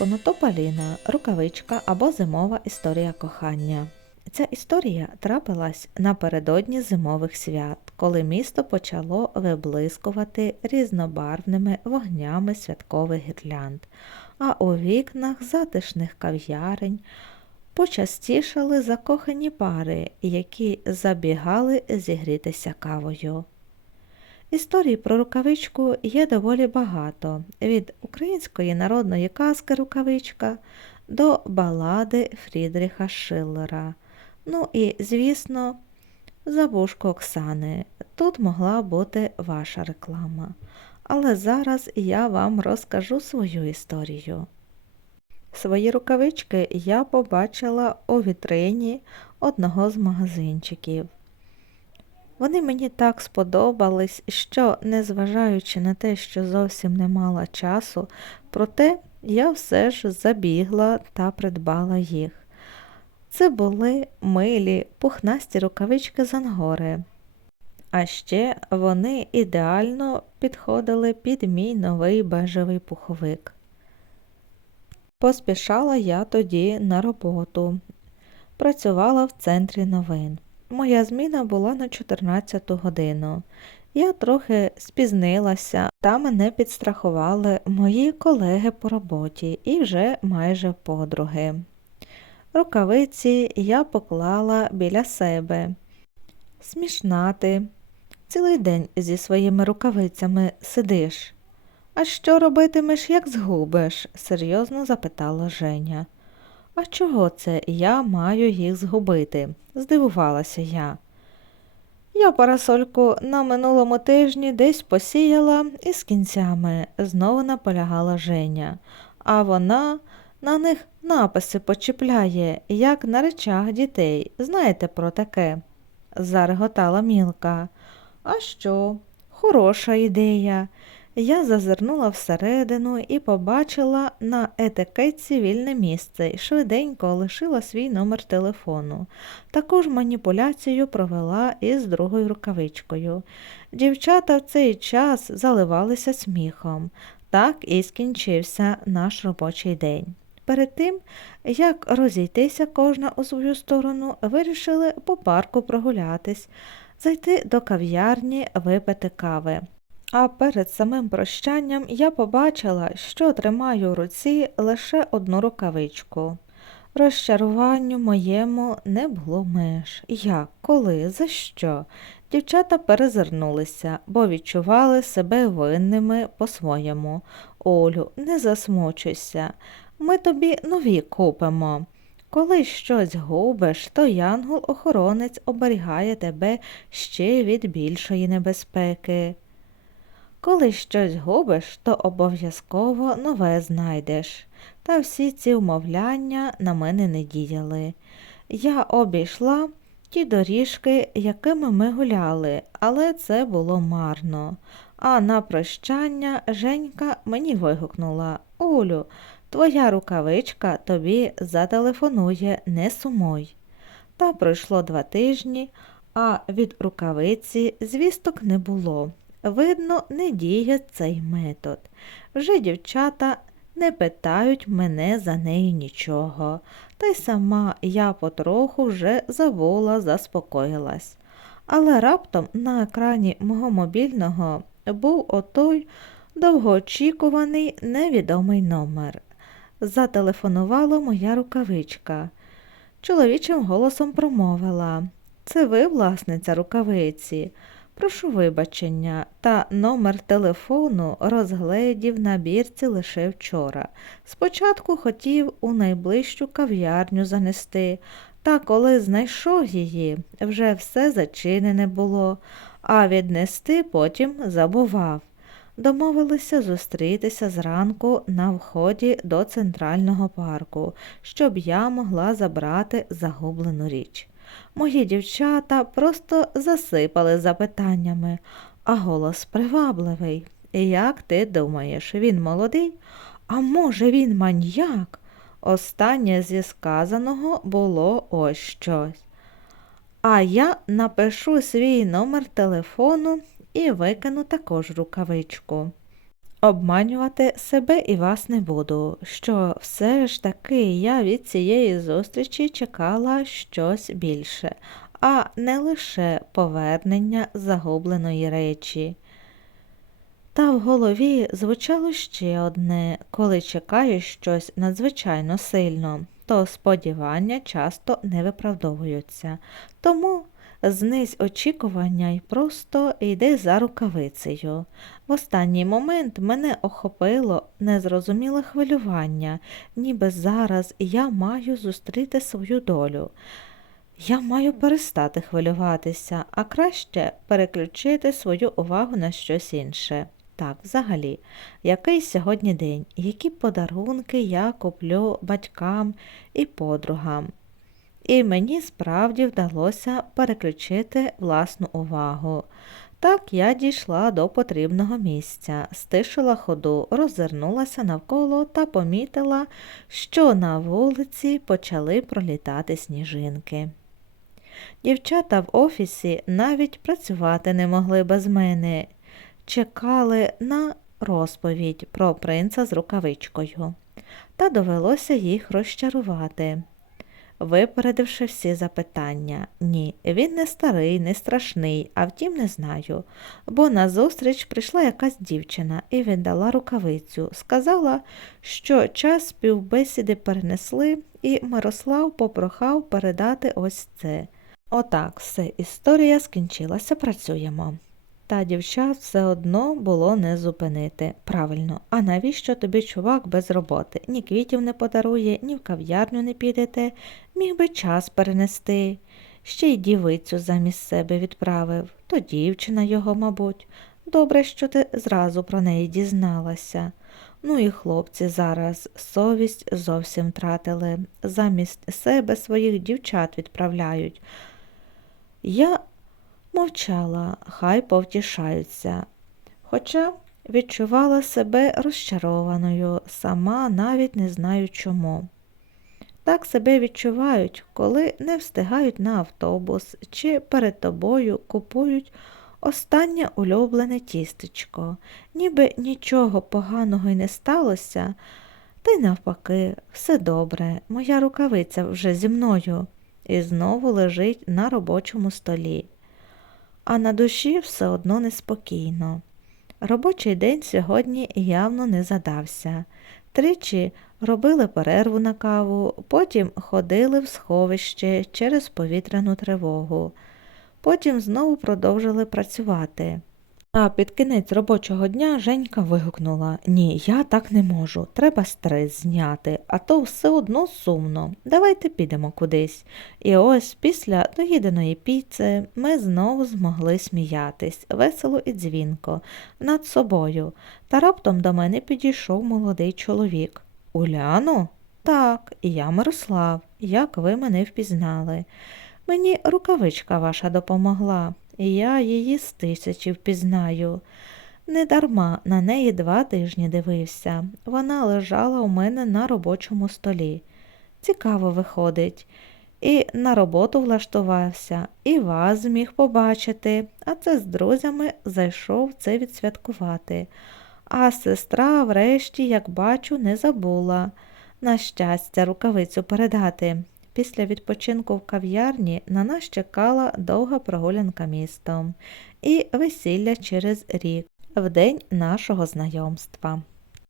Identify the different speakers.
Speaker 1: Конотопаліна, рукавичка або зимова історія кохання. Ця історія трапилась напередодні зимових свят, коли місто почало виблискувати різнобарвними вогнями святкових гірлянд, а у вікнах затишних кав'ярень почастішали закохані пари, які забігали зігрітися кавою. Історій про рукавичку є доволі багато, від української народної казки Рукавичка до балади Фрідріха Шиллера. Ну і, звісно, забушку Оксани. Тут могла бути ваша реклама. Але зараз я вам розкажу свою історію. Свої рукавички я побачила у вітрині одного з магазинчиків. Вони мені так сподобались, що, незважаючи на те, що зовсім не мала часу, проте я все ж забігла та придбала їх. Це були милі, пухнасті рукавички з ангори. А ще вони ідеально підходили під мій новий бежевий пуховик. Поспішала я тоді на роботу. Працювала в центрі новин. Моя зміна була на 14 годину. Я трохи спізнилася, та мене підстрахували мої колеги по роботі і вже майже подруги. Рукавиці я поклала біля себе. Смішна ти. Цілий день зі своїми рукавицями сидиш. А що робитимеш, як згубиш? серйозно запитала Женя. А чого це я маю їх згубити? здивувалася я. Я парасольку на минулому тижні десь посіяла і з кінцями знову наполягала Женя, а вона на них написи почіпляє, як на речах дітей. Знаєте про таке? зареготала мілка. А що? Хороша ідея. Я зазирнула всередину і побачила на етикетці вільне місце і швиденько лишила свій номер телефону. Таку ж маніпуляцію провела із другою рукавичкою. Дівчата в цей час заливалися сміхом. Так і скінчився наш робочий день. Перед тим, як розійтися кожна у свою сторону, вирішили по парку прогулятись, зайти до кав'ярні, випити кави. А перед самим прощанням я побачила, що тримаю в руці лише одну рукавичку. Розчаруванню моєму не було меж. Як, коли, за що? Дівчата перезирнулися, бо відчували себе винними по-своєму. Олю, не засмучуйся, ми тобі нові купимо. Коли щось губиш, то янгол-охоронець оберігає тебе ще від більшої небезпеки. Коли щось губиш, то обов'язково нове знайдеш. Та всі ці умовляння на мене не діяли. Я обійшла ті доріжки, якими ми гуляли, але це було марно. А на прощання Женька мені вигукнула Олю, твоя рукавичка тобі зателефонує, не сумуй. Та пройшло два тижні, а від рукавиці звісток не було. Видно, не діє цей метод. Вже дівчата не питають мене за неї нічого, та й сама я потроху вже забула, заспокоїлась. Але раптом на екрані мого мобільного був отой довгоочікуваний невідомий номер. Зателефонувала моя рукавичка. Чоловічим голосом промовила Це ви, власниця рукавиці. Прошу вибачення, та номер телефону розгледів на бірці лише вчора. Спочатку хотів у найближчу кав'ярню занести, та коли знайшов її, вже все зачинене було, а віднести потім забував. Домовилися зустрітися зранку на вході до центрального парку, щоб я могла забрати загублену річ. Мої дівчата просто засипали запитаннями, а голос привабливий. Як ти думаєш, він молодий? А може, він маньяк? Останнє зі сказаного було ось щось. А я напишу свій номер телефону і викину також рукавичку. Обманювати себе і вас не буду, що все ж таки я від цієї зустрічі чекала щось більше, а не лише повернення загубленої речі. Та в голові звучало ще одне, коли чекаєш щось надзвичайно сильно, то сподівання часто не виправдовуються. Тому знизь очікування й просто йди за рукавицею. В останній момент мене охопило незрозуміле хвилювання, ніби зараз я маю зустріти свою долю. Я маю перестати хвилюватися, а краще переключити свою увагу на щось інше. Так, взагалі, який сьогодні день, які подарунки я куплю батькам і подругам. І мені справді вдалося переключити власну увагу. Так я дійшла до потрібного місця, стишила ходу, роззирнулася навколо та помітила, що на вулиці почали пролітати сніжинки. Дівчата в офісі навіть працювати не могли без мене, чекали на розповідь про принца з рукавичкою, та довелося їх розчарувати. Випередивши всі запитання, ні, він не старий, не страшний, а втім не знаю, бо назустріч прийшла якась дівчина і віддала рукавицю, сказала, що час співбесіди перенесли, і Мирослав попрохав передати ось це. Отак, все, історія скінчилася, працюємо. Та дівчат все одно було не зупинити. Правильно, а навіщо тобі чувак без роботи? Ні квітів не подарує, ні в кав'ярню не підете, міг би час перенести. Ще й дівицю замість себе відправив, то дівчина його, мабуть. Добре, що ти зразу про неї дізналася. Ну і хлопці зараз совість зовсім втратили, замість себе своїх дівчат відправляють. Я мовчала, хай повтішаються, хоча відчувала себе розчарованою, сама навіть не знаю чому. Так себе відчувають, коли не встигають на автобус чи перед тобою купують останнє улюблене тістечко, ніби нічого поганого й не сталося, та й навпаки, все добре, моя рукавиця вже зі мною і знову лежить на робочому столі. А на душі все одно неспокійно. Робочий день сьогодні явно не задався. Тричі робили перерву на каву, потім ходили в сховище через повітряну тривогу, потім знову продовжили працювати. А під кінець робочого дня Женька вигукнула Ні, я так не можу. Треба стрес зняти, а то все одно сумно. Давайте підемо кудись. І ось після доїденої піци ми знову змогли сміятись, весело і дзвінко, над собою. Та раптом до мене підійшов молодий чоловік. Уляну? Так, я Мирослав. Як ви мене впізнали? Мені рукавичка ваша допомогла я її з тисячі впізнаю. Недарма на неї два тижні дивився. Вона лежала у мене на робочому столі. Цікаво виходить. І на роботу влаштувався, і вас зміг побачити, а це з друзями зайшов це відсвяткувати. А сестра, врешті, як бачу, не забула. На щастя, рукавицю передати. Після відпочинку в кав'ярні на нас чекала довга прогулянка містом і весілля через рік, в день нашого знайомства.